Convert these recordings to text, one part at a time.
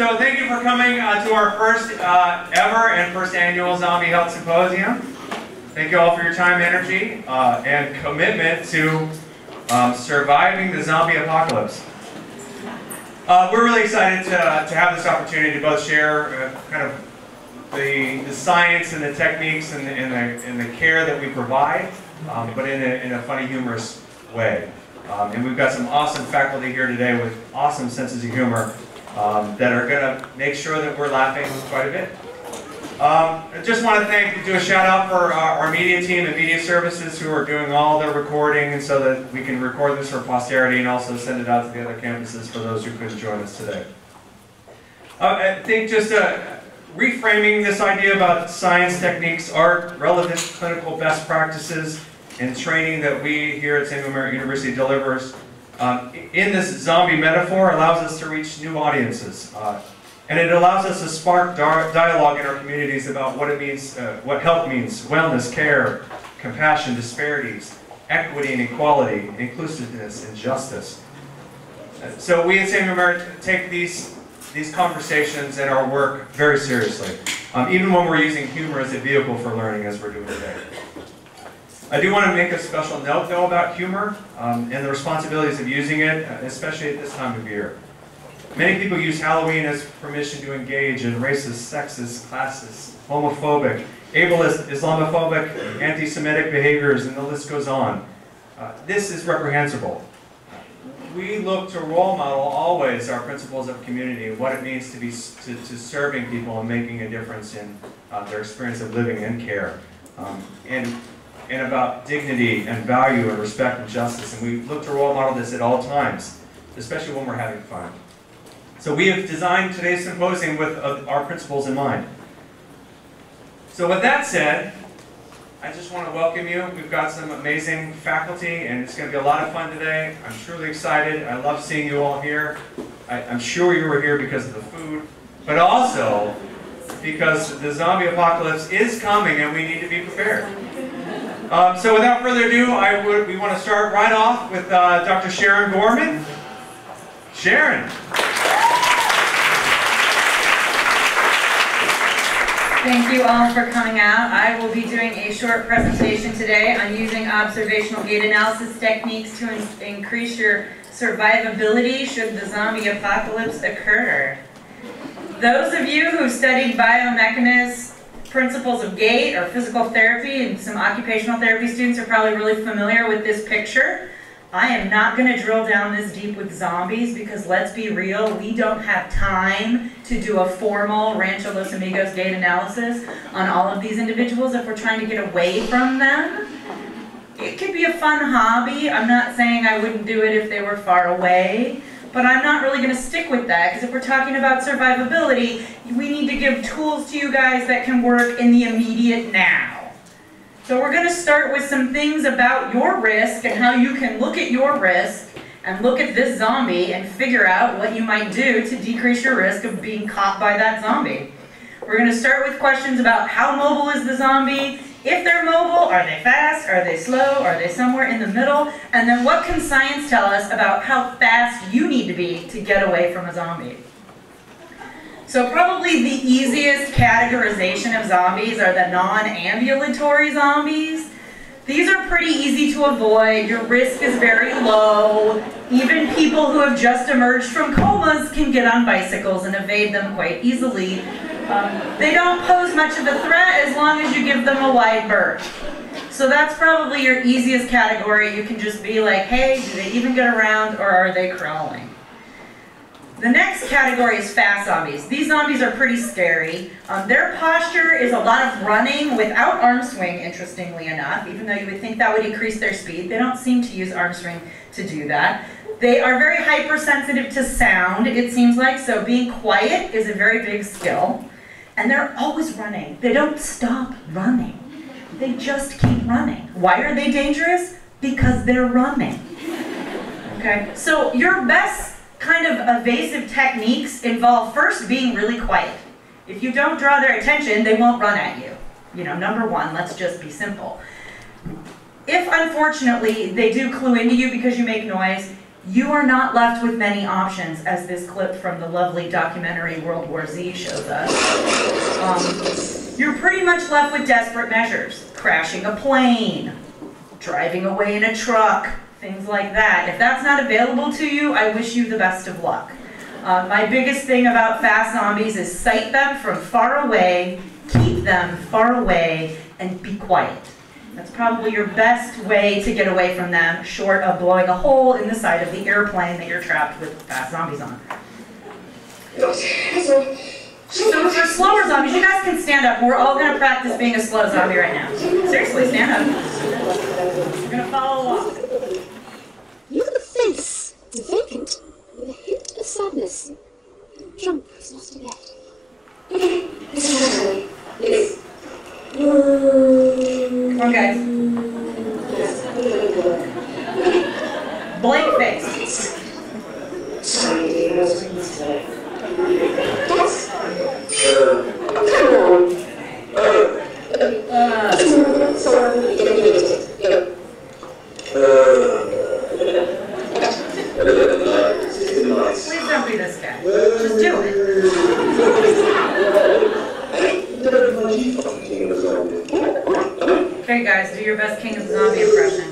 So thank you for coming to our first ever and first annual Zombie Health Symposium. Thank you all for your time, energy, and commitment to surviving the zombie apocalypse. We're really excited to have this opportunity to both share kind of the science and the techniques and the care that we provide, but in a funny, humorous way. And we've got some awesome faculty here today with awesome senses of humor that are going to make sure that we're laughing quite a bit. I just want to do a shout out for our media team and media services who are doing all the recording, and so that we can record this for posterity and also send it out to the other campuses for those who couldn't join us today. I think just reframing this idea about science techniques, art, relevant clinical best practices, and training that we here at Samuel Merritt University delivers in this zombie metaphor allows us to reach new audiences. And it allows us to spark dialogue in our communities about what it means, what health means, wellness, care, compassion, disparities, equity and equality, inclusiveness and justice. So we at Samuel Merritt take these conversations and our work very seriously, even when we're using humor as a vehicle for learning, as we're doing today. I do want to make a special note, though, about humor and the responsibilities of using it, especially at this time of year. Many people use Halloween as permission to engage in racist, sexist, classist, homophobic, ableist, Islamophobic, anti-Semitic behaviors, and the list goes on. This is reprehensible. We look to role model always our principles of community, what it means to be to serving people and making a difference in their experience of living and care, and about dignity and value and respect and justice. And we look to role model this at all times, especially when we're having fun. So we have designed today's symposium with our principles in mind. So with that said, I just want to welcome you. We've got some amazing faculty, and it's going to be a lot of fun today. I'm truly excited. I love seeing you all here. I'm sure you were here because of the food, but also because the zombie apocalypse is coming and we need to be prepared. So without further ado, we want to start right off with Dr. Sharon Gorman. Sharon. Thank you all for coming out. I will be doing a short presentation today on using observational gait analysis techniques to increase your survivability should the zombie apocalypse occur. Those of you who studied biomechanics, principles of gait, or physical therapy, and some occupational therapy students are probably really familiar with this picture. I am not going to drill down this deep with zombies because, let's be real, we don't have time to do a formal Rancho Los Amigos gait analysis on all of these individuals if we're trying to get away from them. It could be a fun hobby. I'm not saying I wouldn't do it if they were far away, but I'm not really going to stick with that because if we're talking about survivability, we need to give tools to you guys that can work in the immediate now. So we're going to start with some things about your risk and how you can look at your risk and look at this zombie and figure out what you might do to decrease your risk of being caught by that zombie. We're going to start with questions about how mobile is the zombie, if they're mobile, are they fast, are they slow, are they somewhere in the middle, and then what can science tell us about how fast you need to be to get away from a zombie. So probably the easiest categorization of zombies are the non-ambulatory zombies. These are pretty easy to avoid. Your risk is very low. Even people who have just emerged from comas can get on bicycles and evade them quite easily. They don't pose much of a threat as long as you give them a wide berth. So that's probably your easiest category. You can just be like, hey, do they even get around or are they crawling? The next category is fast zombies. These zombies are pretty scary. Their posture is a lot of running without arm swing, interestingly enough, even though you would think that would increase their speed. They don't seem to use arm swing to do that. They are very hypersensitive to sound, it seems like, so being quiet is a very big skill. And they're always running. They don't stop running. They just keep running. Why are they dangerous? Because they're running. Okay, so your best kind of evasive techniques involve first being really quiet. If you don't draw their attention, they won't run at you. You know, number one, let's just be simple. If unfortunately they do clue into you because you make noise, you are not left with many options, as this clip from the lovely documentary World War Z shows us. You're pretty much left with desperate measures. Crashing a plane, driving away in a truck, things like that. If that's not available to you, I wish you the best of luck. My biggest thing about fast zombies is sight them from far away, keep them far away, and be quiet. That's probably your best way to get away from them, short of blowing a hole in the side of the airplane that you're trapped with fast zombies on. So for slower zombies, you guys can stand up. We're all going to practice being a slow zombie right now. Seriously, stand up. We're going to follow along. Look at the face. Vacant, with a hint of sadness. Drunk is not in bed. Okay, listen carefully. Please. Come on, guys. Blank face. Sorry, dear, I was going to say. Please don't be this guy. Just do it. Okay, guys, do your best King of the Zombie impression.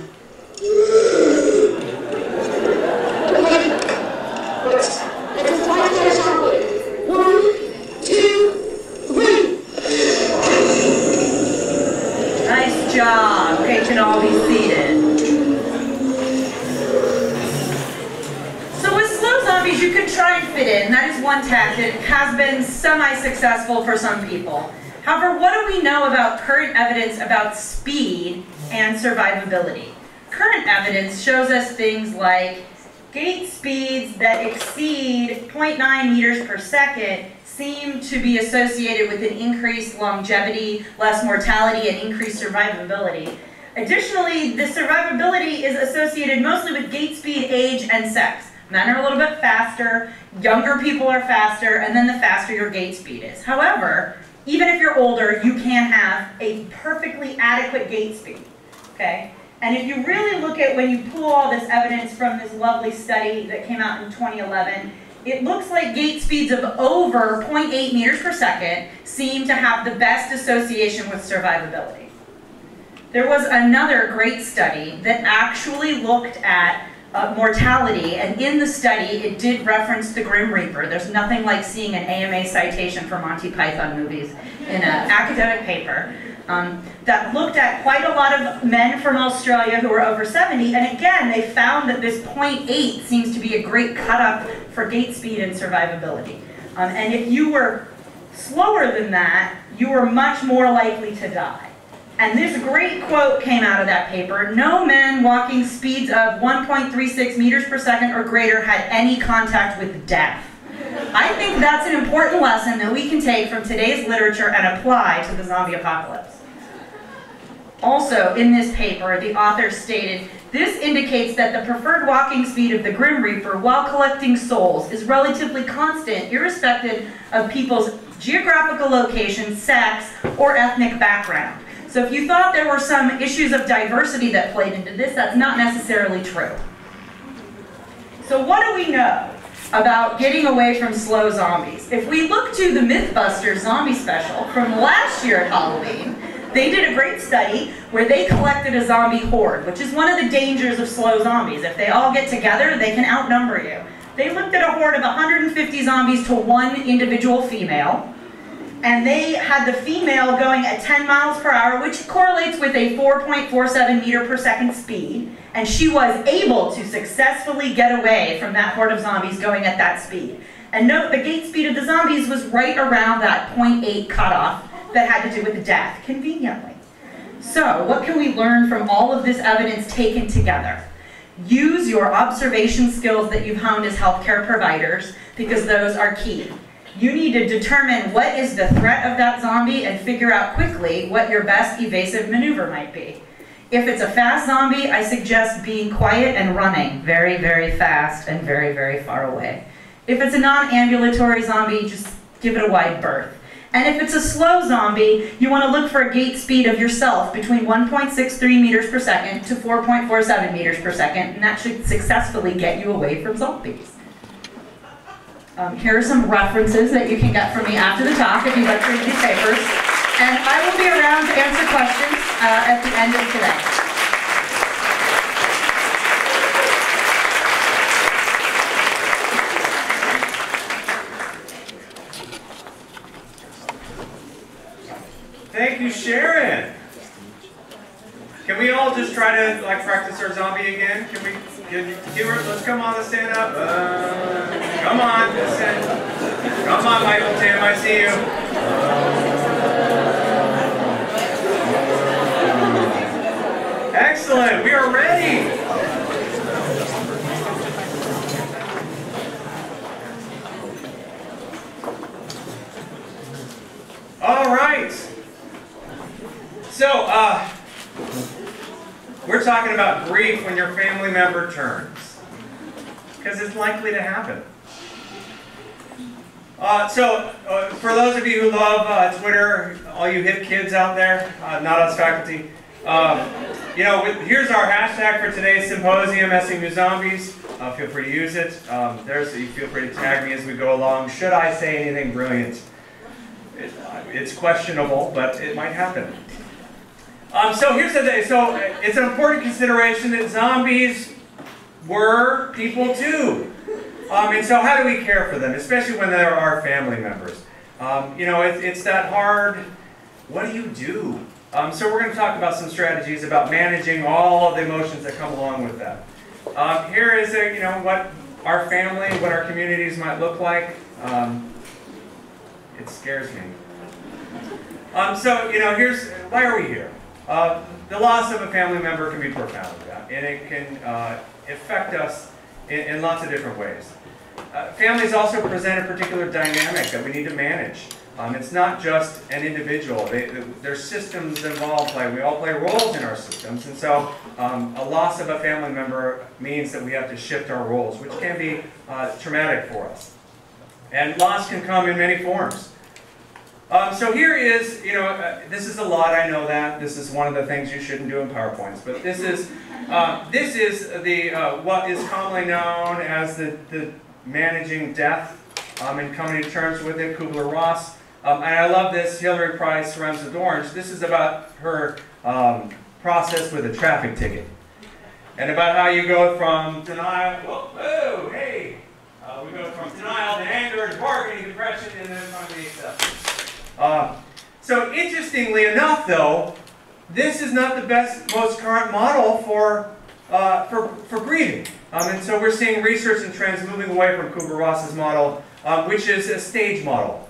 Nice job. Okay, you can all be seated. So with slow zombies, you can try and fit in. That is one tactic. It has been semi-successful for some people. However, what do we know about current evidence about speed and survivability? Current evidence shows us things like gait speeds that exceed 0.9 meters per second seem to be associated with an increased longevity, less mortality, and increased survivability. Additionally, the survivability is associated mostly with gait speed, age, and sex. Men are a little bit faster, younger people are faster, and then the faster your gait speed is. However, even if you're older, you can have a perfectly adequate gait speed, okay? And if you really look at when you pull all this evidence from this lovely study that came out in 2011, it looks like gait speeds of over 0.8 meters per second seem to have the best association with survivability. There was another great study that actually looked at mortality, and in the study it did reference the Grim Reaper. There's nothing like seeing an AMA citation for Monty Python movies in an academic paper that looked at quite a lot of men from Australia who were over 70, and again they found that this 0.8 seems to be a great cutoff for gait speed and survivability. And if you were slower than that, you were much more likely to die. And this great quote came out of that paper: no men walking speeds of 1.36 meters per second or greater had any contact with death. I think that's an important lesson that we can take from today's literature and apply to the zombie apocalypse. Also, in this paper, the author stated, this indicates that the preferred walking speed of the Grim Reaper while collecting souls is relatively constant, irrespective of people's geographical location, sex, or ethnic background. So if you thought there were some issues of diversity that played into this, that's not necessarily true. So what do we know about getting away from slow zombies? If we look to the Mythbusters zombie special from last year at Halloween, they did a great study where they collected a zombie horde, which is one of the dangers of slow zombies. If they all get together, they can outnumber you. They looked at a horde of 150 zombies to one individual female, and they had the female going at 10 miles per hour, which correlates with a 4.47 meter per second speed, and she was able to successfully get away from that horde of zombies going at that speed. And note, the gait speed of the zombies was right around that 0.8 cutoff that had to do with death, conveniently. So, what can we learn from all of this evidence taken together? Use your observation skills that you've honed as healthcare providers, because those are key. You need to determine what is the threat of that zombie and figure out quickly what your best evasive maneuver might be. If it's a fast zombie, I suggest being quiet and running very, very fast and very, very far away. If it's a non-ambulatory zombie, just give it a wide berth. And if it's a slow zombie, you want to look for a gait speed of yourself between 1.63 meters per second to 4.47 meters per second, and that should successfully get you away from zombies. Here are some references that you can get from me after the talk if you'd like to read these papers. And I will be around to answer questions at the end of today. Thank you, Sharon. Can we all just try to practice our zombie again? Can we? Let's come on, let's stand up. Come on, listen. Come on, Michael Tim, I see you. Excellent, we are ready. All right. So, we're talking about grief when your family member turns, because it's likely to happen. For those of you who love Twitter, all you hip kids out there, not us faculty, here's our hashtag for today's symposium, SMU Zombies. Feel free to use it. You feel free to tag me as we go along. Should I say anything brilliant? It's questionable, but it might happen. So here's the thing. So it's an important consideration that zombies were people too. And so how do we care for them, especially when they're our family members? It's that hard. What do you do? So we're going to talk about some strategies about managing all of the emotions that come along with that. Here is what our family, what our communities might look like. It scares me. Here's why are we here? The loss of a family member can be profound, and it can affect us in lots of different ways. Families also present a particular dynamic that we need to manage. It's not just an individual. There's systems involved. We all play roles in our systems, and so a loss of a family member means that we have to shift our roles, which can be traumatic for us. And loss can come in many forms. So here is, this is a lot, I know that. This is one of the things you shouldn't do in PowerPoints. But this is the what is commonly known as the managing death and coming to terms with it, Kubler-Ross. And I love this, Hillary Price runs with orange. This is about her process with a traffic ticket. And about how you go from denial, we go from denial to anger to bargaining, depression, and then finally acceptance. So interestingly enough, though, this is not the best, most current model for grieving. And so we're seeing research and trends moving away from Kubler-Ross's model, which is a stage model.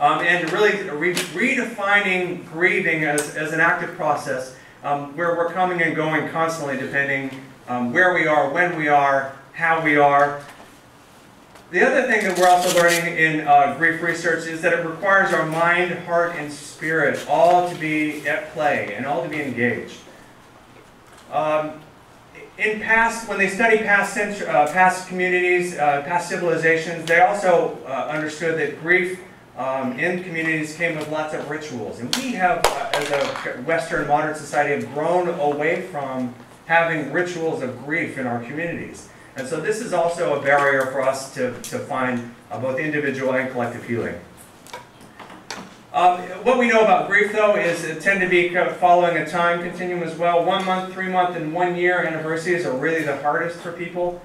And really redefining grieving as an active process where we're coming and going constantly depending where we are, when we are, how we are. The other thing that we're also learning in grief research is that it requires our mind, heart, and spirit all to be at play and all to be engaged. When they study past communities, past civilizations, they also understood that grief in communities came with lots of rituals. And we have, as a Western modern society, have grown away from having rituals of grief in our communities. And so this is also a barrier for us to find both individual and collective healing. What we know about grief, though, is it tend to be following a time continuum as well. 1 month, 3 month, and 1 year anniversaries are really the hardest for people.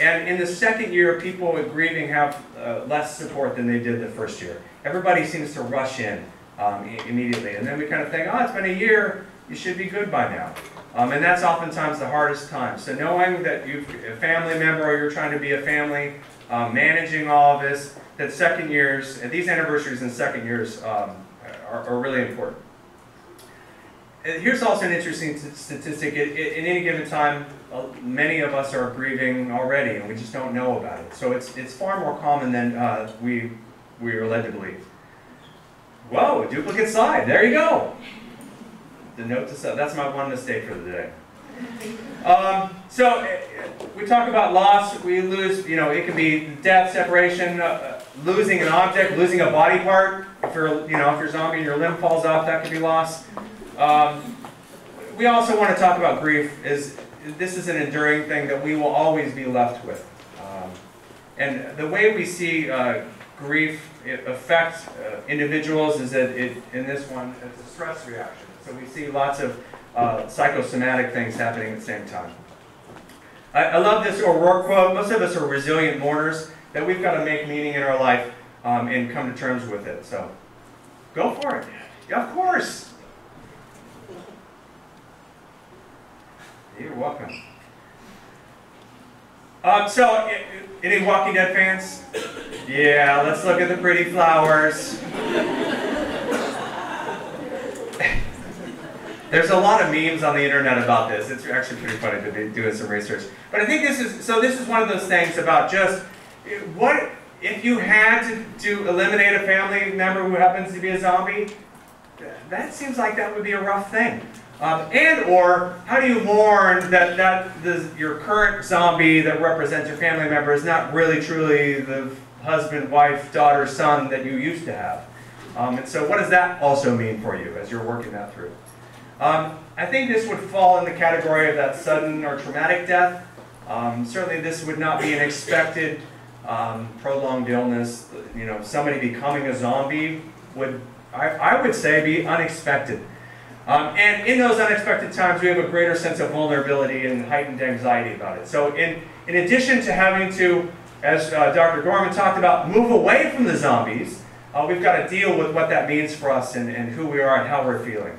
And in the second year, people with grieving have less support than they did the first year. Everybody seems to rush in immediately. And then we kind of think, oh, it's been a year, you should be good by now. And that's oftentimes the hardest time. So knowing that you're a family member or you're trying to be a family, managing all of this, that second years, these anniversaries in second years are really important. Here's also an interesting statistic. At any given time, many of us are grieving already, and we just don't know about it. So it's far more common than we are led to believe. Whoa, a duplicate slide. There you go. The note to self. That's my one mistake for the day. So we talk about loss. We lose, it can be death, separation, losing an object, losing a body part. If you're a zombie and your limb falls off, that could be lost. We also want to talk about grief. This is an enduring thing that we will always be left with. And the way we see grief affect individuals is that in this one, it's a stress reaction. So we see lots of psychosomatic things happening at the same time. I love this O'Rourke quote. Most of us are resilient mourners, that we've got to make meaning in our life and come to terms with it. So go for it. Yeah, of course. You're welcome. So, any Walking Dead fans? Yeah, let's look at the pretty flowers. There's a lot of memes on the internet about this. It's actually pretty funny to be doing some research. But I think this is one of those things about just, what if you had to eliminate a family member who happens to be a zombie? That seems like that would be a rough thing. Or how do you mourn that your current zombie that represents your family member is not really truly the husband, wife, daughter, son that you used to have? And so what does that also mean for you as you're working that through? I think this would fall in the category of that sudden or traumatic death. Certainly this would not be an expected prolonged illness. Somebody becoming a zombie would, I would say, be unexpected. And in those unexpected times, we have a greater sense of vulnerability and heightened anxiety about it. So in addition to having to, as Dr. Gorman talked about, move away from the zombies, we've got to deal with what that means for us and who we are and how we're feeling.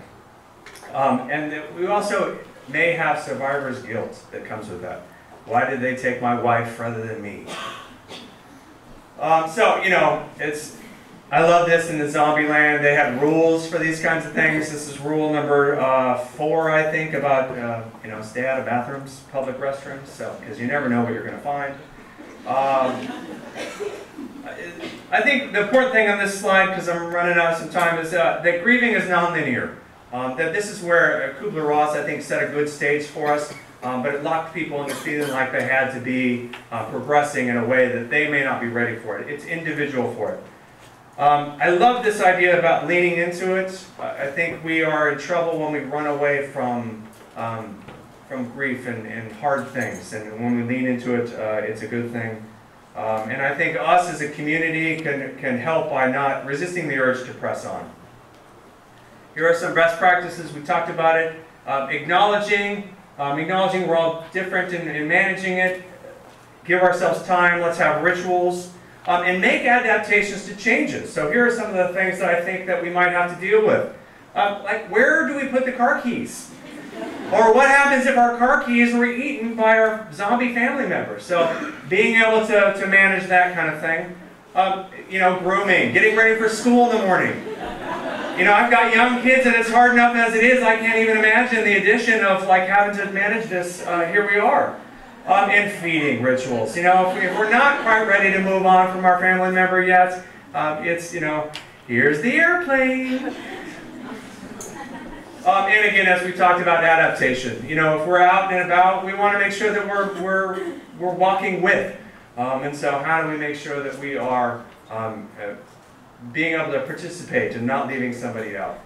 And we also may have survivor's guilt that comes with that. Why did they take my wife rather than me? I love this in the zombie land. They have rules for these kinds of things. This is rule number 4, I think, about stay out of bathrooms, public restrooms, because you never know what you're going to find. I think the important thing on this slide, because I'm running out of some time, is that grieving is nonlinear. That this is where Kubler-Ross, I think, set a good stage for us, but it locked people into feeling like they had to be progressing in a way that they may not be ready for it. It's individual for it. I love this idea about leaning into it. I think we are in trouble when we run away from grief and hard things, and when we lean into it, it's a good thing. And I think us as a community can help by not resisting the urge to press on. Here are some best practices. We talked about it. Acknowledging we're all different in managing it. Give ourselves time. Let's have rituals. And make adaptations to changes. So here are some of the things that I think that we might have to deal with. Like, where do we put the car keys? Or what happens if our car keys were eaten by our zombie family members? So being able to manage that kind of thing. Grooming, getting ready for school in the morning. I've got young kids and it's hard enough as it is. I can't even imagine the addition of having to manage this. Here we are. And feeding rituals. If we're not quite ready to move on from our family member yet, it's, here's the airplane. And again, as we talked about adaptation, if we're out and about, we want to make sure that we're walking with. And so how do we make sure that we are being able to participate and not leaving somebody out?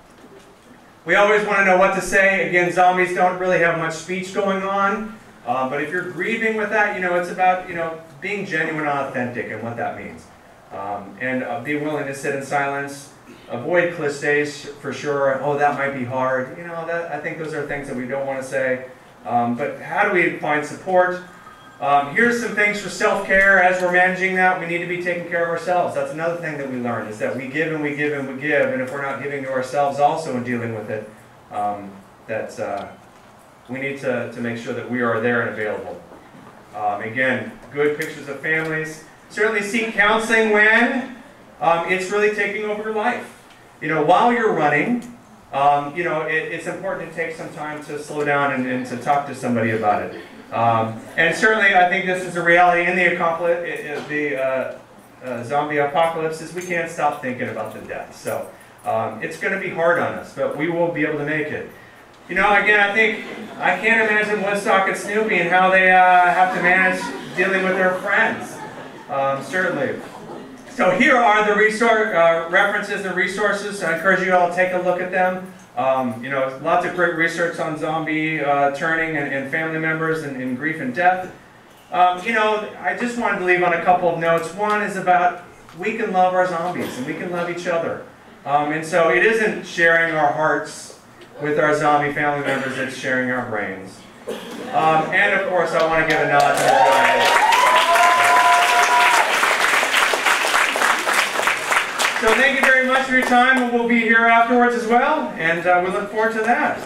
We always want to know what to say. Again, zombies don't really have much speech going on. But if you're grieving with that, it's about, being genuine and authentic and what that means. And be willing to sit in silence. Avoid cliches for sure. Oh, that might be hard. I think those are things that we don't want to say. But how do we find support? Here's some things for self-care. As we're managing that, we need to be taking care of ourselves. That's another thing that we learned, is that we give and we give and we give. And if we're not giving to ourselves also and dealing with it, we need to make sure that we are there and available. Again, good pictures of families. Certainly seek counseling when it's really taking over your life. While you're running, it's important to take some time to slow down and to talk to somebody about it. And certainly, I think this is a reality in the zombie apocalypse, is we can't stop thinking about the death. So it's going to be hard on us, but we will be able to make it. Again, I can't imagine Woodstock and Snoopy and how they have to manage dealing with their friends. Certainly. So here are the references and resources. I encourage you all to take a look at them. You know, lots of great research on zombie turning and family members and grief and death. You know, I just wanted to leave on a couple of notes. One is about we can love our zombies and we can love each other. And so it isn't sharing our hearts with our zombie family members, it's sharing our brains. And of course, I want to give a nod to the giants. So thank you very much for your time. We'll be here afterwards as well, and we look forward to that.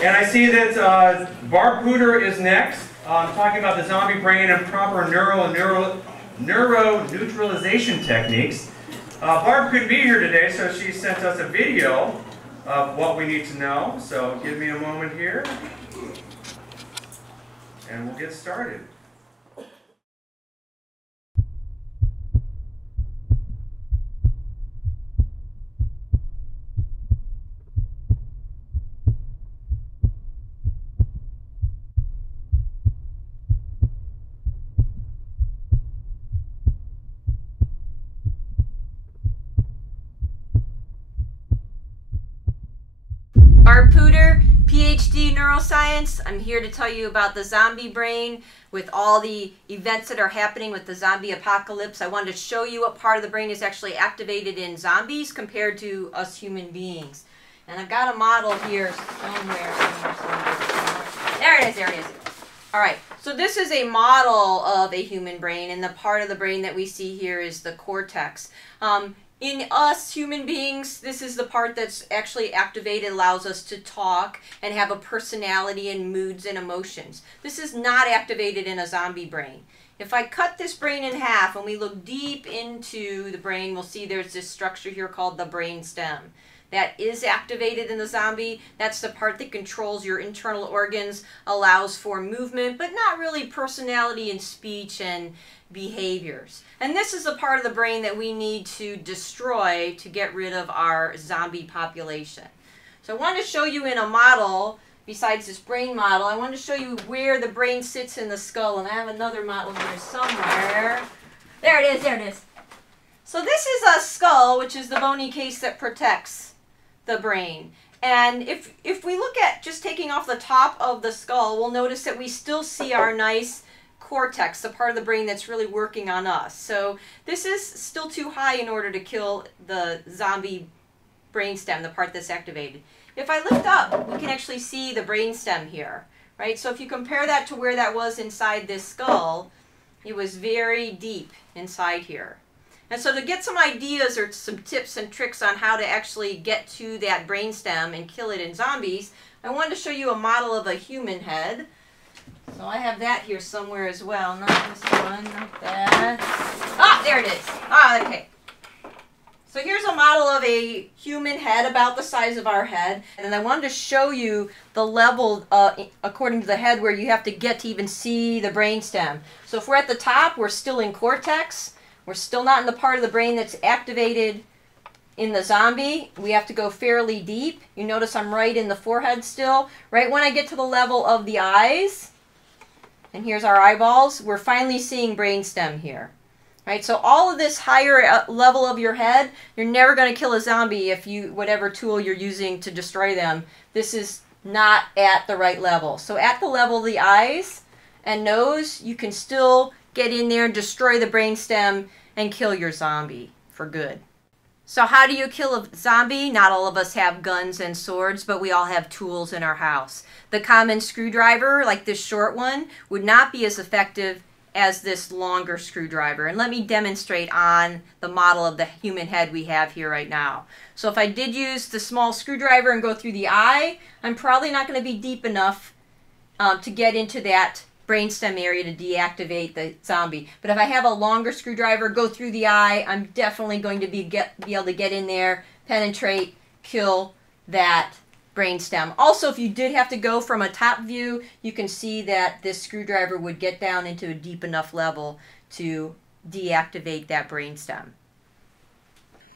And I see that Barb Pooter is next, talking about the zombie brain and proper neuro-neutralization techniques. Barb couldn't be here today, so she sent us a video of what we need to know. So give me a moment here, and we'll get started. Barb Pooter, PhD neuroscience. I'm here to tell you about the zombie brain with all the events that are happening with the zombie apocalypse. I wanted to show you what part of the brain is actually activated in zombies compared to us human beings. And I've got a model here somewhere. There it is, there it is. All right, so this is a model of a human brain, and the part of the brain that we see here is the cortex. In us human beings, this is the part that's actually activated, allows us to talk and have a personality and moods and emotions. This is not activated in a zombie brain. If I cut this brain in half and we look deep into the brain, we'll see there's this structure here called the brain stem. That is activated in the zombie. That's the part that controls your internal organs, allows for movement, but not really personality and speech and behaviors. And this is the part of the brain that we need to destroy to get rid of our zombie population. So I wanted to show you in a model, besides this brain model, I wanted to show you where the brain sits in the skull. And I have another model here somewhere. There it is, there it is. So this is a skull, which is the bony case that protects the brain. And if we look at just taking off the top of the skull, we'll notice that we still see our nice cortex, the part of the brain that's really working on us. So this is still too high in order to kill the zombie brainstem, the part that's activated. If I lift up, we can actually see the brainstem here, right? So if you compare that to where that was inside this skull, it was very deep inside here. And so to get some ideas or some tips and tricks on how to actually get to that brainstem and kill it in zombies, I wanted to show you a model of a human head. So I have that here somewhere as well. Not this one, not that. Ah, there it is. Ah, okay. So here's a model of a human head about the size of our head. And I wanted to show you the level, according to the head, where you have to get to even see the brainstem. So if we're at the top, we're still in cortex. We're still not in the part of the brain that's activated in the zombie. We have to go fairly deep. You notice I'm right in the forehead still. Right when I get to the level of the eyes, and here's our eyeballs, we're finally seeing brainstem here. Right, so all of this higher level of your head, you're never going to kill a zombie if you, whatever tool you're using to destroy them, this is not at the right level. So at the level of the eyes and nose, you can still get in there and destroy the brainstem and kill your zombie for good. So how do you kill a zombie? Not all of us have guns and swords, but we all have tools in our house. The common screwdriver, like this short one, would not be as effective as this longer screwdriver. And let me demonstrate on the model of the human head we have here right now. So if I did use the small screwdriver and go through the eye, I'm probably not going to be deep enough to get into that brainstem area to deactivate the zombie. But if I have a longer screwdriver, go through the eye, I'm definitely going to be able to get in there, penetrate, kill that brainstem. Also, if you did have to go from a top view, you can see that this screwdriver would get down into a deep enough level to deactivate that brainstem.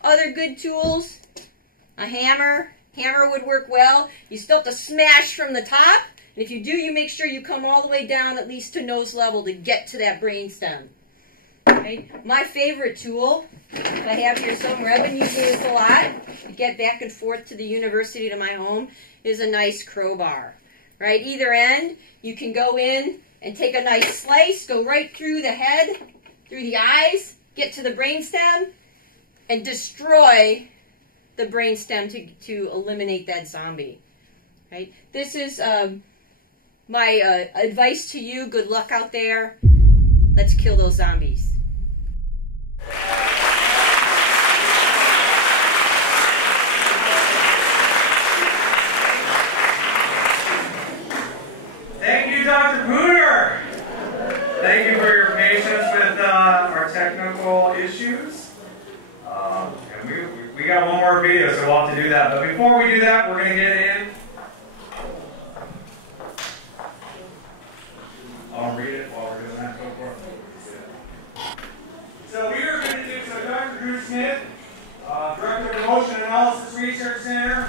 Other good tools, a hammer. Hammer would work well. You still have to smash from the top, And if you do, you make sure you come all the way down at least to nose level to get to that brainstem. Okay? My favorite tool, if I have here somewhere, I've been using this a lot to get back and forth to the university to my home, is a nice crowbar. Right? Either end, you can go in and take a nice slice, go right through the head, through the eyes, get to the brainstem, and destroy the brainstem to eliminate that zombie. Right? This is my advice to you. Good luck out there. Let's kill those zombies. Thank you, Dr. Pooter. Thank you for your patience with our technical issues. And we got one more video, so we'll have to do that. But before we do that, we're going to get in. I'll read it while we're doing that. Go for it. So we are going to do, so Dr. Drew Smith, Director of the Motion Analysis Research Center,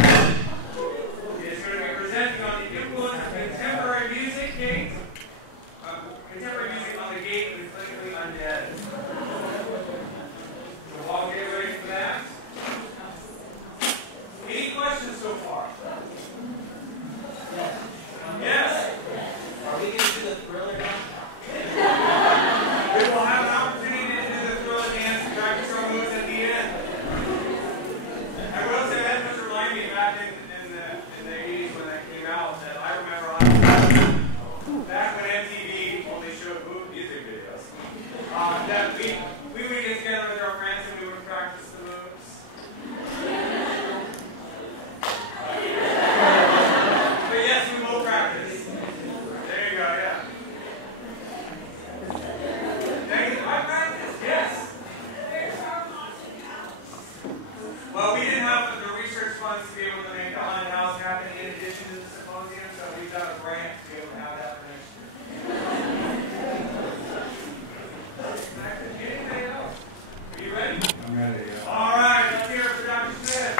is going to be presenting on the influence of contemporary music gates. Contemporary music on the gate of the clinically undead. So while we get ready for that, any questions so far? Yes? Are we going to do the thriller now? We will have an opportunity to do the thriller dance and practice our moves at the end. I will say that just reminded me back in the 80s when that came out that I remember back when MTV only showed music videos. That we would get together with our friends and we would practice the moves. But yes, we will practice. There you go, yeah. Thank you. I practice, yes. Well, we didn't have the research funds to be able to make the haunted house happen in addition to the symposium, so we've got a grant to be able to have that for next year. Anything else? Are you ready? I'm ready. All right, let's hear it for Dr. Smith.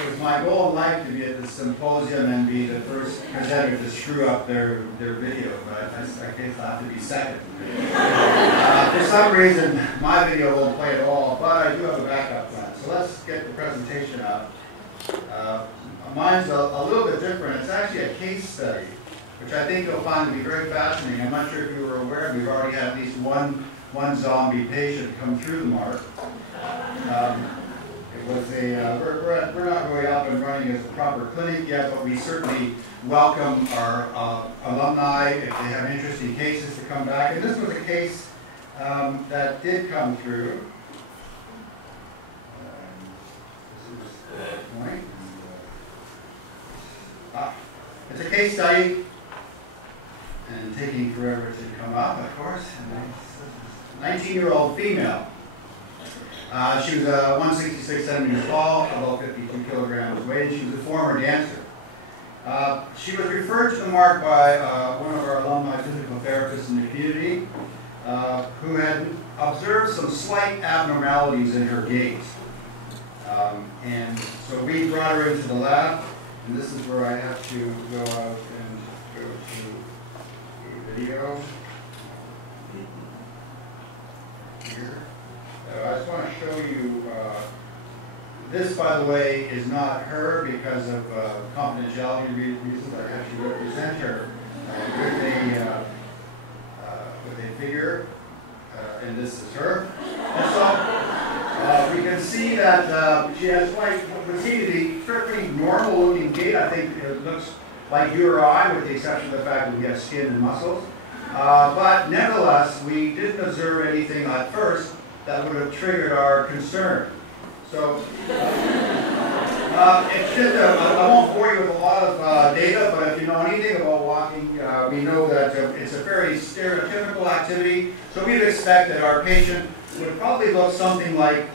It was my goal in life to be at the symposium and be the first presenter to screw up their video, but I guess I'll have to be second. For some reason, my video won't play at all, but I do have a backup plan. So let's get the presentation up. Mine's a little bit different. It's actually a case study, which I think you'll find to be very fascinating. I'm not sure if you were aware, we've already had at least one zombie patient come through the mark. It was we're not really up and running as a proper clinic yet, but we certainly welcome our alumni if they have interesting cases to come back. And this was a case that did come through. This is the point. It's a case study, and taking forever to come up, of course. 19-year-old female. She was 166 centimeters tall, about 52 kilograms weight. She was a former dancer. She was referred to the mark by one of our alumni physical therapists in the community who had observed some slight abnormalities in her gait. And so we brought her into the lab, and this is where I have to go out and go to the video. Here. I just want to show you, this, by the way, is not her because of confidentiality reasons. I have to represent her with a figure, and this is her. And so we can see that she has what would seem to be pretty normal-looking gait. I think it looks like you or I, with the exception of the fact that we have skin and muscles. But nevertheless, we didn't observe anything at first that would have triggered our concern. So it's just I won't bore you with a lot of data, but if you know anything about walking, we know that it's a very stereotypical activity. So we'd expect that our patient would probably look something like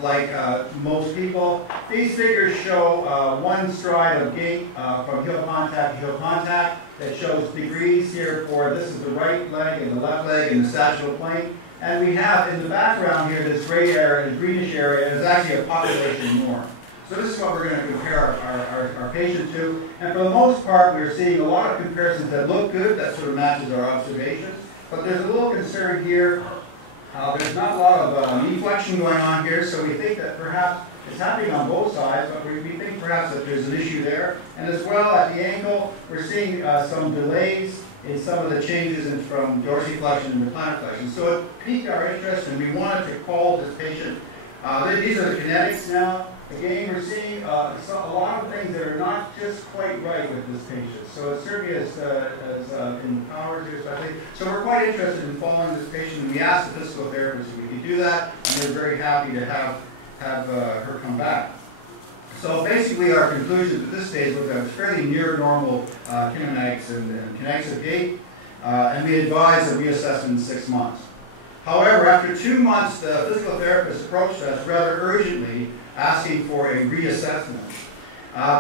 most people. These figures show one stride of gait from heel contact to heel contact that shows degrees here for this is the right leg and the left leg in the sagittal plane. And we have in the background here this gray area, the greenish area, is actually a population norm. So this is what we're going to compare our patient to. And for the most part, we're seeing a lot of comparisons that look good, that sort of matches our observations. But there's a little concern here. There's not a lot of knee flexion going on here, so we think that perhaps it's happening on both sides, but we think perhaps that there's an issue there. And as well, at the ankle, we're seeing some delays in some of the changes from dorsiflexion and plantarflexion. So it piqued our interest, and we wanted to call this patient. These are the kinetics now. Again, we're seeing a lot of things that are not just quite right with this patient. So it certainly is in powers here. So we're quite interested in following this patient, and we asked the physical therapist if we could do that, and they're very happy to have her come back. So basically, our conclusions at this stage was that it was fairly near normal kinematics and kinetics of gait, and we advised a reassessment in 6 months. However, after 2 months, the physical therapist approached us rather urgently, asking for a reassessment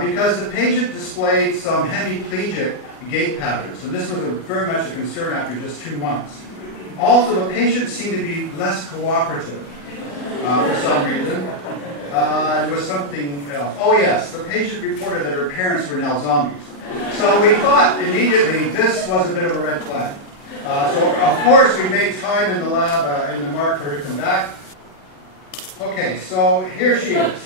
because the patient displayed some hemiplegic gait patterns. So this was very much a concern after just 2 months. Also, the patient seemed to be less cooperative for some reason. It was something else. Oh yes, the patient reported that her parents were now zombies. So we thought immediately this was a bit of a red flag. So of course we made time in the lab in the mark for her to come back. Okay, so here she is.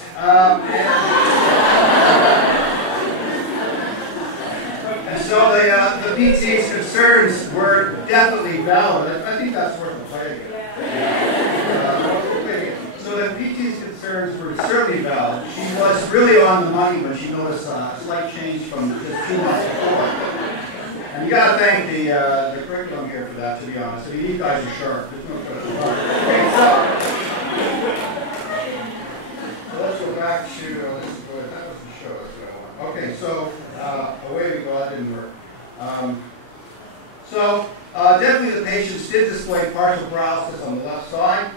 And so the PT's concerns were definitely valid. I think that's worth a play again. So the PT's concerns were certainly valid. She was really on the money when she noticed a slight change from just 2 months before. And you got to thank the curriculum here for that, to be honest. I mean, you guys are sharp. There's no question about it. Okay, so let's go back to, this is what, that was the show, that's what I want. Okay, so away we go, that didn't work. Definitely the patients did display partial paralysis on the left side.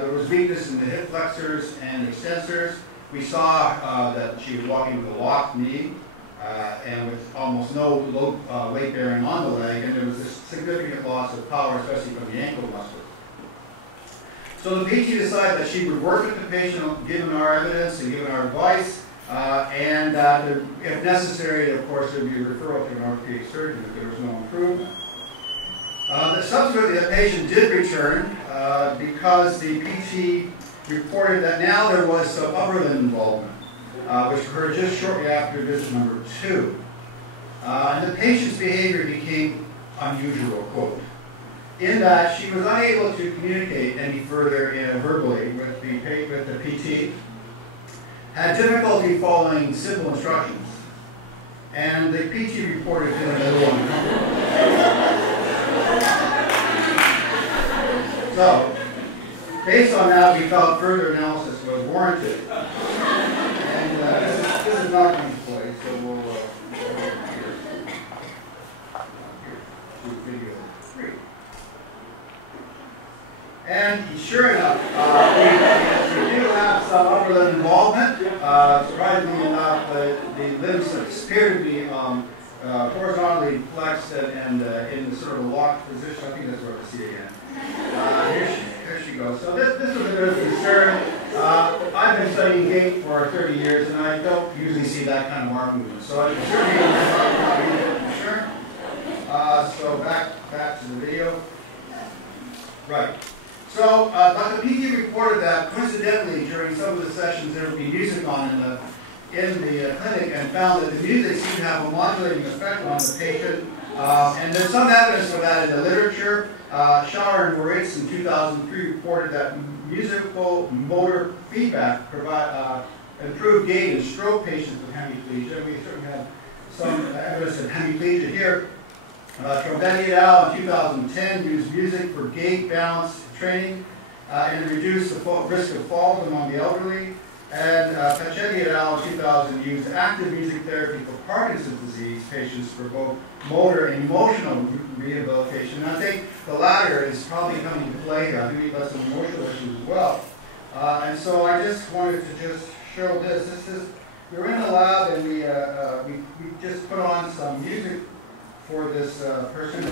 There was weakness in the hip flexors and extensors. We saw that she was walking with a locked knee and with almost no weight bearing on the leg, and there was a significant loss of power, especially from the ankle muscle. So the PT decided that she would work with the patient, given our evidence and given our advice, and if necessary, of course, there would be a referral to an orthopedic surgeon if there was no improvement. Subsequently, the patient did return because the PT reported that now there was some upper limb involvement, which occurred just shortly after visit number 2. And the patient's behavior became unusual, quote, in that she was unable to communicate any further verbally with the PT, had difficulty following simple instructions, and the PT reported feeling a little uncomfortable. So, based on that, we felt further analysis was warranted. And this is not going to play, so we'll go here to video 3. And sure enough, we do have some upper limb involvement. Surprisingly enough, the limbs appear to be horizontally flexed and in the sort of locked position. I think that's where we see again. Here she goes. So this was a bit of a concern. I've been studying gait for 30 years, and I don't usually see that kind of arm movement. So I certainly not a concern. So back to the video. Right. So Dr. PT reported that coincidentally during some of the sessions there would be music on in the clinic, and found that the music seemed to have a modulating effect on the patient. And there's some evidence for that in the literature. Schauer and Moritz in 2003 reported that musical motor feedback provide improved gait in stroke patients with hemiplegia. We certainly have some evidence of hemiplegia here. Trombetti et al. In 2010 used music for gait balance training and reduced the risk of falls among the elderly. And Pachetti et al. In 2000 used active music therapy for Parkinson's disease patients for both motor and emotional rehabilitation. And I think the latter is probably coming into play here. I think we've got some emotional issues as well. And so I just wanted to just show this. We were in the lab and we just put on some music for this person.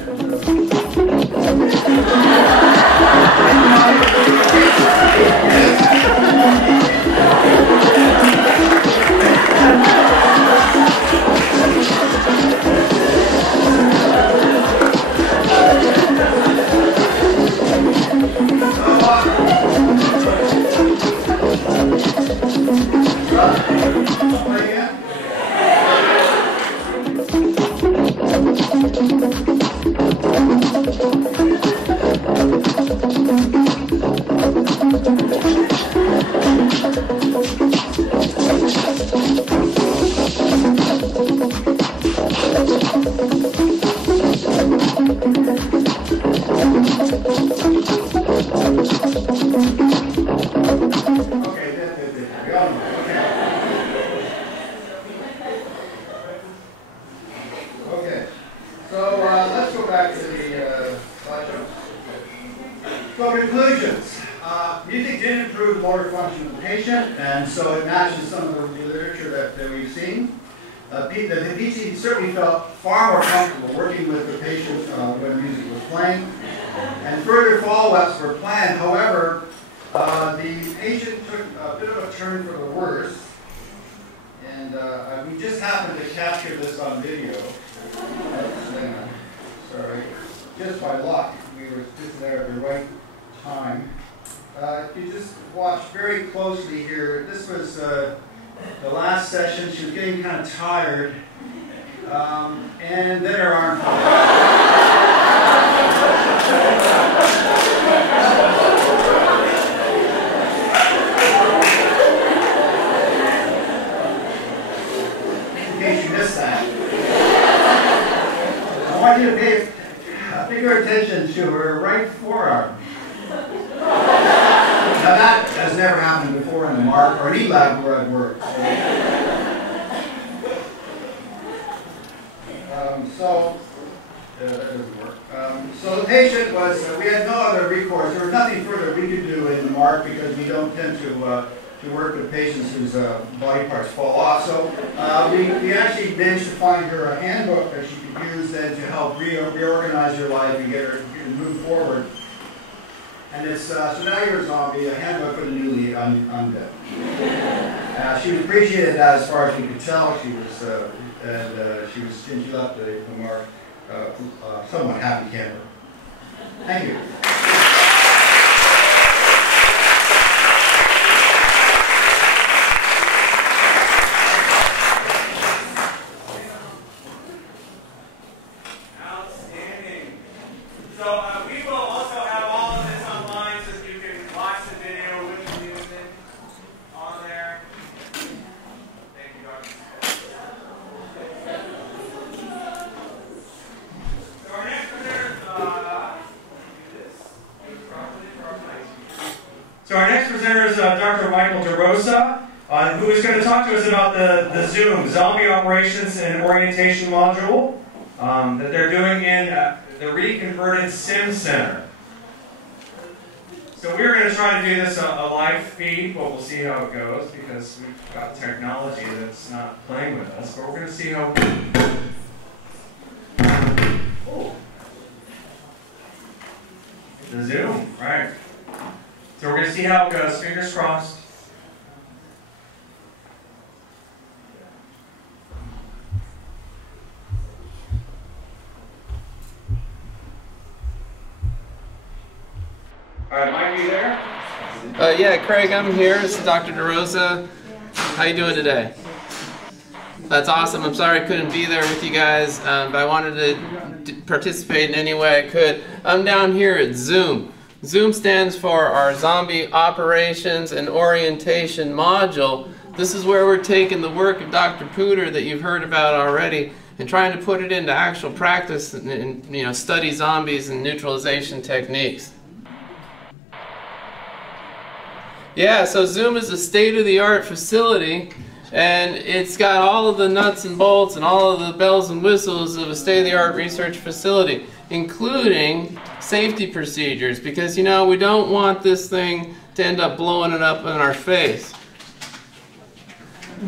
And, Conclusions. Music did improve the motor function of the patient, and so it matches some of the literature that we've seen. The PT certainly felt far more comfortable working with the patient when music was playing, and further follow-ups were planned. However, the patient took a bit of a turn for the worse, and we just happened to capture this on video. Sorry, just by luck, we were just there at the right time. If you just watch very closely here, this was the last session. She was getting kind of tired, and then her arm fell in case you missed that. I want you to pay bigger attention to her right forearm. Now that has never happened before in the MARC or any lab where I've worked. That doesn't work. So the patient was, we had no other recourse. There was nothing further we could do in the MARC because we don't tend to work with patients whose body parts fall off. So we actually managed to find her a handbook that she could use then to help reorganize her life and get her to move forward. And it's, so now you're a zombie, a handbook for the newly undead. She was appreciated that as far as we could tell. She was, since she left the MARC, somewhat happy camper. Thank you. Outstanding. So we will also have all of this online so that you can watch the video with the music on there. Thank you, Dr. So our next presenter is Dr. Michael DeRosa, who is going to talk to us about the Zoom, Zombie Operations and Orientation module that they're doing in the reconverted Sim Center. So we're going to try to do this a live feed, but we'll see how it goes because we've got technology that's not playing with us. But we're going to see how. Oh. The Zoom, right? So we're going to see how it goes. Fingers crossed. All right, Mike, are you there? Yeah, Craig, I'm here. This is Dr. DeRosa. How you doing today? That's awesome. I'm sorry I couldn't be there with you guys, but I wanted to participate in any way I could. I'm down here at Zoom. Zoom stands for our Zombie Operations and Orientation module. This is where we're taking the work of Dr. Pooter that you've heard about already and trying to put it into actual practice and study zombies and neutralization techniques. Yeah, so Zoom is a state-of-the-art facility, and it's got all of the nuts and bolts and all of the bells and whistles of a state-of-the-art research facility, including safety procedures, because we don't want this thing to end up blowing it up in our face.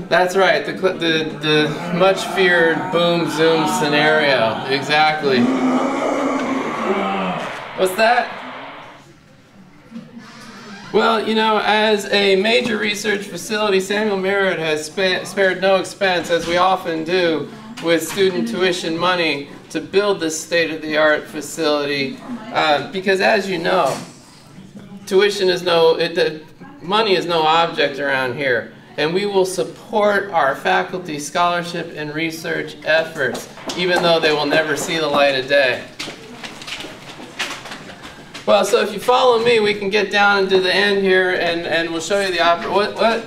That's right, the much feared boom zoom scenario. Exactly. What's that? Well, as a major research facility, Samuel Merritt has spared no expense, as we often do with student tuition money, to build this state-of-the-art facility, because as you know, tuition is money is no object around here, and we will support our faculty scholarship and research efforts, even though they will never see the light of day. Well, so if you follow me, we can get down into the end here, and we'll show you the what?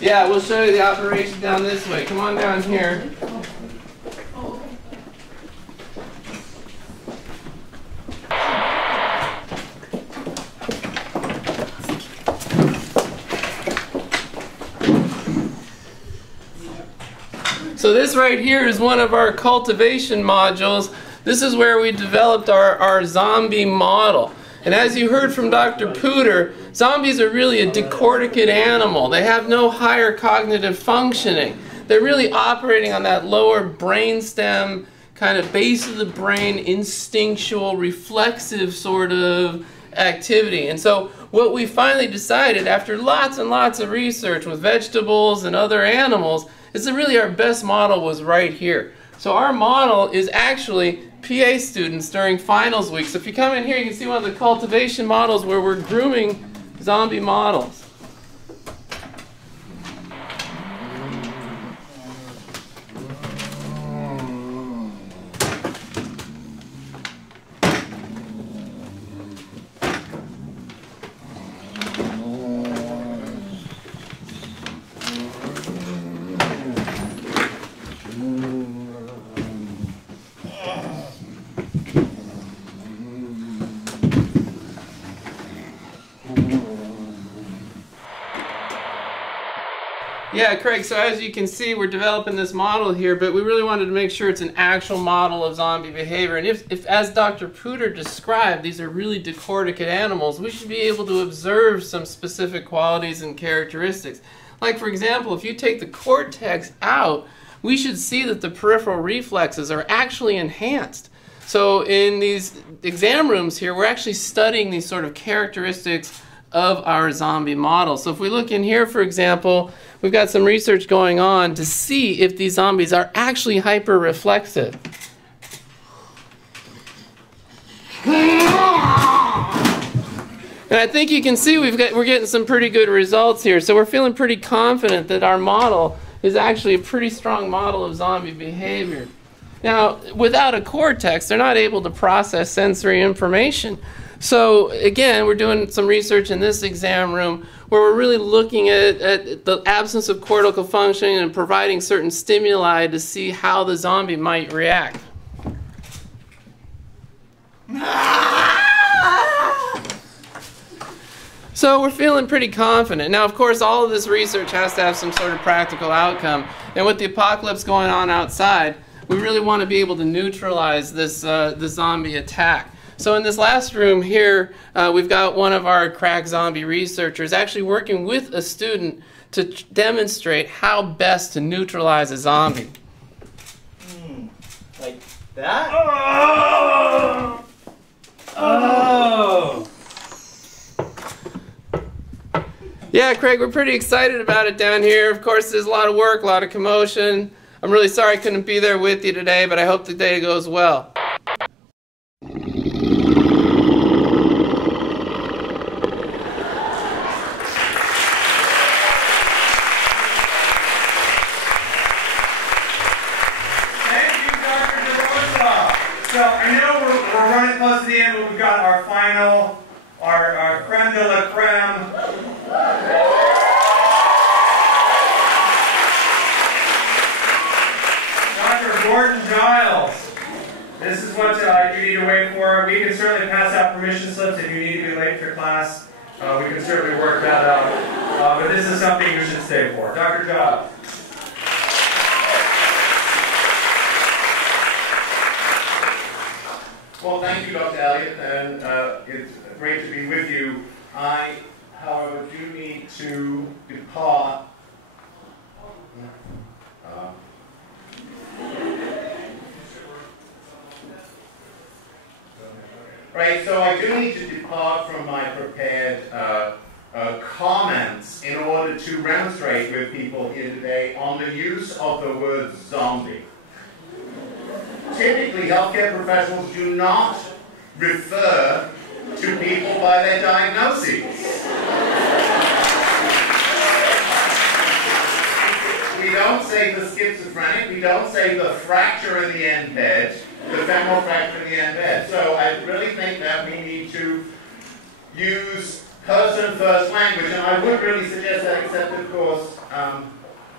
Yeah, we'll show you the operation down this way. Come on down here. So this right here is one of our cultivation modules. This is where we developed our zombie model. And as you heard from Dr. Puder, zombies are really a decorticate animal. They have no higher cognitive functioning. They're really operating on that lower brainstem, kind of base of the brain, instinctual, reflexive sort of activity. And so what we finally decided after lots and lots of research with vegetables and other animals is that really our best model was right here. So our model is actually PA students during finals week. So if you come in here, you can see one of the cultivation models where we're grooming zombie models. Yeah, Craig, so as you can see, we're developing this model here, but we really wanted to make sure it's an actual model of zombie behavior. And if as Dr. Puder described, these are really decorticate animals, we should be able to observe some specific qualities and characteristics. Like, for example, if you take the cortex out, we should see that the peripheral reflexes are actually enhanced. So in these exam rooms here, we're actually studying these sort of characteristics of our zombie model. So if we look in here, for example, we've got some research going on to see if these zombies are actually hyper-reflexive. And I think you can see we're getting some pretty good results here. So we're feeling pretty confident that our model is actually a pretty strong model of zombie behavior. Now, without a cortex, they're not able to process sensory information. So again, we're doing some research in this exam room where we're really looking at the absence of cortical functioning and providing certain stimuli to see how the zombie might react. So we're feeling pretty confident. Now, of course, all of this research has to have some sort of practical outcome. And with the apocalypse going on outside, we really want to be able to neutralize this the zombie attack. So in this last room here, we've got one of our crack zombie researchers actually working with a student to demonstrate how best to neutralize a zombie. Like that? Oh! Oh! Yeah, Craig, we're pretty excited about it down here. Of course, there's a lot of work, a lot of commotion. I'm really sorry I couldn't be there with you today, but I hope the day goes well. So I know we're running close to the end, but we've got our final, our creme de la creme. Dr. Gordon Giles. This is what you need to wait for. We can certainly pass out permission slips if you need to be late for class. We can certainly work that out. But this is something you should stay for. Dr. Giles. Well, thank you, Dr. Elliott, and it's great to be with you. I, however, do need to depart. Right, so I do need to depart from my prepared comments in order to remonstrate with people here today on the use of the word zombie. Typically, healthcare professionals do not refer to people by their diagnoses. We don't say the schizophrenic, we don't say the fracture in the end bed, the femoral fracture in the end bed. So I really think that we need to use person-first language, and I would really suggest that, except of course,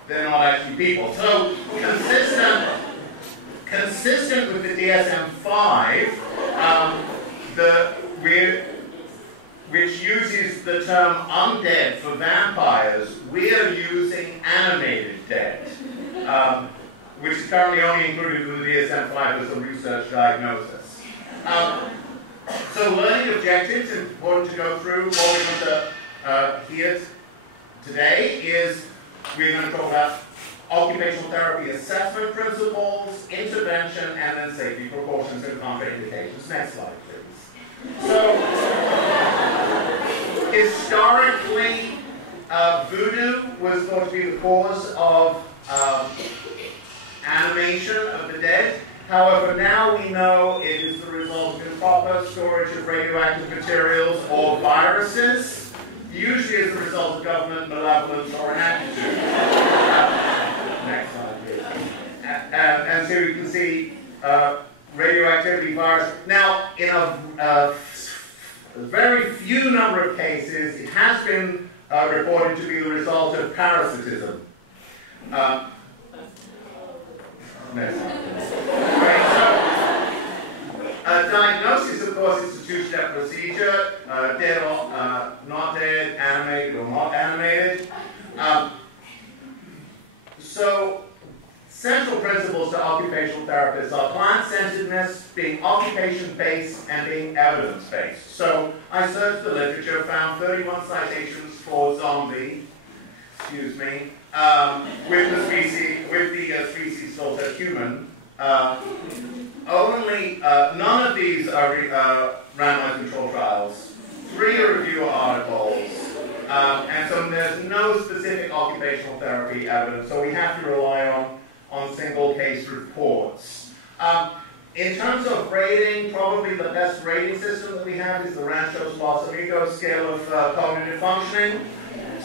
they're not actually people. So, consistent with the DSM-5, which uses the term undead for vampires, we are using animated dead, which is currently only included in the DSM-5 as a research diagnosis. So learning objectives, important to go through. What we're going to hear today is we're going to talk about occupational therapy assessment principles, intervention, and then safety precautions and contraindications. Next slide, please. So, historically, voodoo was thought to be the cause of animation of the dead. However, now we know it is the result of improper storage of radioactive materials or viruses, usually as a result of government malevolence or inaptitude. Next slide, please. And so you can see radioactivity virus. Now, in a very few number of cases, it has been reported to be the result of parasitism. Next slide. Right, so, diagnosis, of course, is a two-step procedure, dead or not dead, animated or not animated. So, central principles to occupational therapists are plant-centeredness, being occupation-based, and being evidence-based. So, I searched the literature, found 31 citations for zombie, with the species thought as human. None of these are randomized control trials. 3 are review articles. And so there's no specific occupational therapy evidence, so we have to rely on single case reports. In terms of rating, probably the best rating system that we have is the Rancho-Spossamigo scale of cognitive functioning.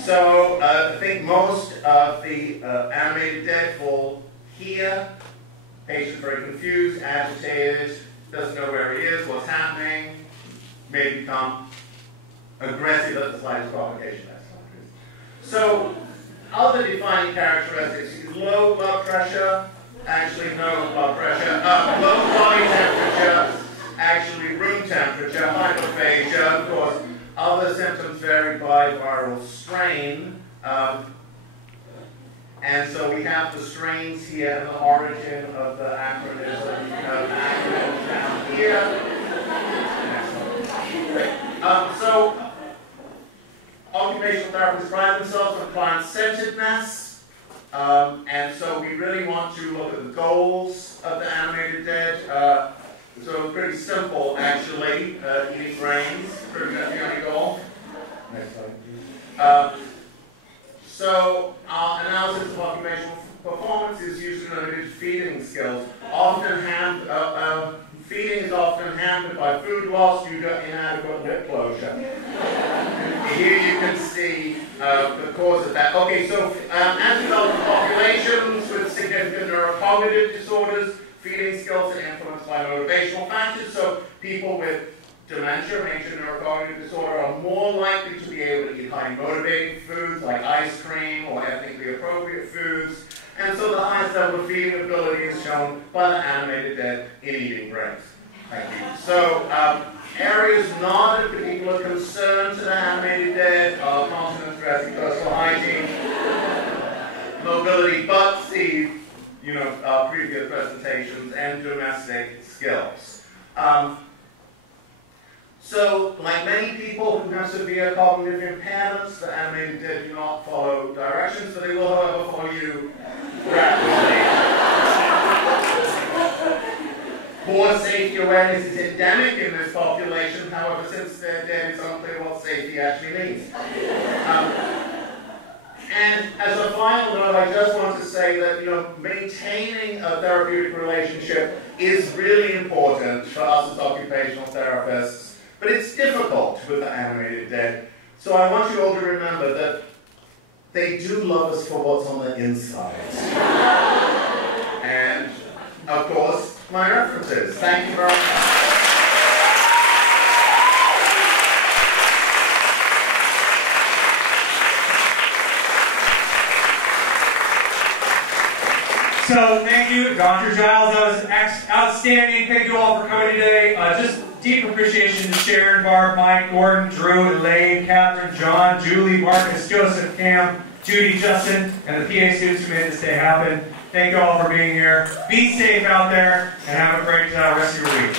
So I think most of the animated dead fall here. Patient very confused, agitated, doesn't know where he is, what's happening, may become aggressive at the slightest provocation. So other defining characteristics is low blood pressure, actually no blood pressure, low body temperature, actually room temperature, hyperphagia, of course. Other symptoms vary by viral strain. And so we have the strains here and the origin of the acronym down here. So occupational therapists pride themselves on client-centeredness. And so we really want to look at the goals of the animated dead. So pretty simple, actually. Eating grains, pretty much the only goal. Next slide, please. So our analysis of occupational performance is usually limited to feeding skills. Feeding is often hampered by food loss due to inadequate lip closure. Here you can see the cause of that. Okay, so as developed populations with significant neurocognitive disorders, feeding skills are influenced by motivational factors. So people with dementia, major neurocognitive disorder, are more likely to be able to eat highly motivating foods like ice cream or ethnically appropriate foods. And so the highest level of feeding ability is shown by the animated dead in eating grains. Thank you. So areas not of particular concern to the animated dead are continence, dressing, personal hygiene, mobility, but see, previous presentations, and domestic skills. So, like many people who have severe cognitive impairments, the animated dead do not follow directions, but they will, however, follow you rapidly. Poor safety awareness is endemic in this population. However, since they're dead, it's unclear what safety actually means. And as a final note, I just want to say that maintaining a therapeutic relationship is really important for us as occupational therapists, but it's difficult with the animated dead. So I want you all to remember that they do love us for what's on the inside. And of course, my references. Thank you very much. So thank you, Dr. Giles. That was outstanding. Thank you all for coming today. Just deep appreciation to Sharon, Barb, Mike, Gordon, Drew, Elaine, Catherine, John, Julie, Marcus, Joseph, Cam, Judy, Justin, and the PA students who made this day happen. Thank you all for being here. Be safe out there, and have a great rest of your week.